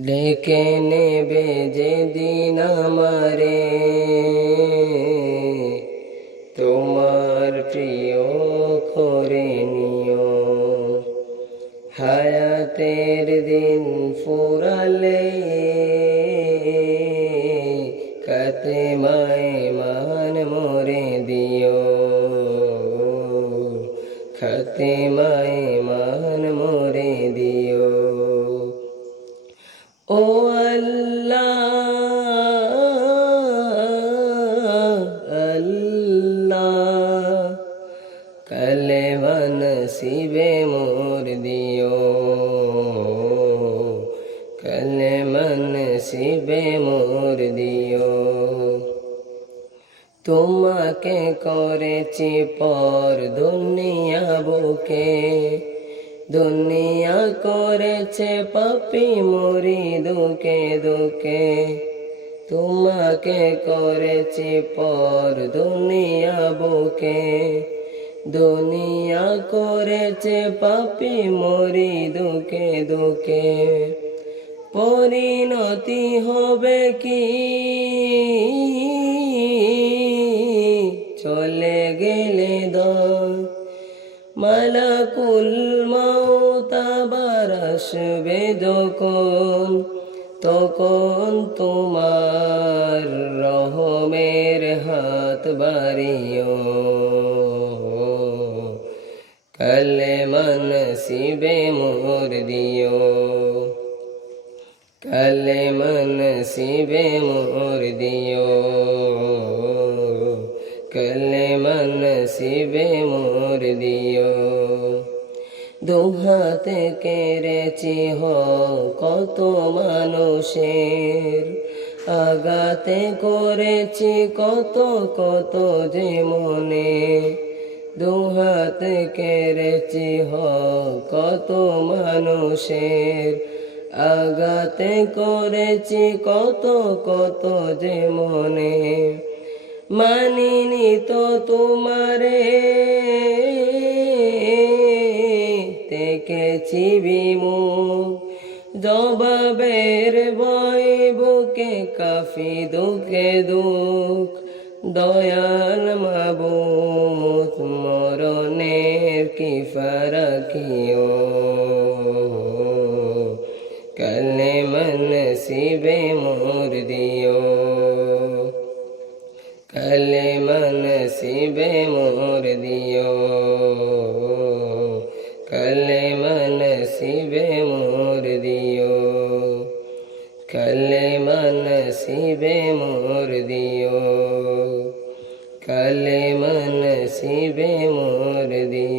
ডেকে নেবে যেদিন আমারে তোমার প্রিয় করে নিও। হায়াতের দিন ফুরালে কাতেমায়ে মান মোরে দিও। খাতেমায়ে মান মোরে দিও। ও আল্লাহ আল্লাহ কালেমা নসিবে মোর দিও। কালেমা নসিবে মোর দিও। তোমাকে করেছি পর দুনিয়া বুকে, দুনিয়া করেছে পাপী মরি দুকে দুকে। তোমাকে করেছি পর দুনিয়া বুকে, দুনিয়া করেছে পাপী মরি দুকে দুকে। পরিণতি হবে কি চলে গেলে দম, মালাকুল মউত আবার আসবে যখন, তখন তোমার রহমের হাত বাড়িও। কালেমা নসিবে মোর দিও। কালেমা নসিবে মোর দিও। কালেমা নসিবে মোর দিও। দুহাতে কেড়েছি কত মানুষের, আগাতে করেছি কত কত যে মনে। দুহাতে কেড়েছি কত মানুষের, আগাতে করেছি কত কত যে মনে। মানিনি তো তোমারে দেখেছি বিমুখ, জবাবের ভয় বুকে কাফি দুঃখে দুঃখ। দয়াল মাবুদ মরণের কিফা রাখিও। কালেমা নসিবে মোর দিও। কালেমা নসিবে মোর দিও। কালেমা নসিবে মোর দিও। কালেমা নসিবে মোর দিও। কালেমা নসিবে মোর দিও।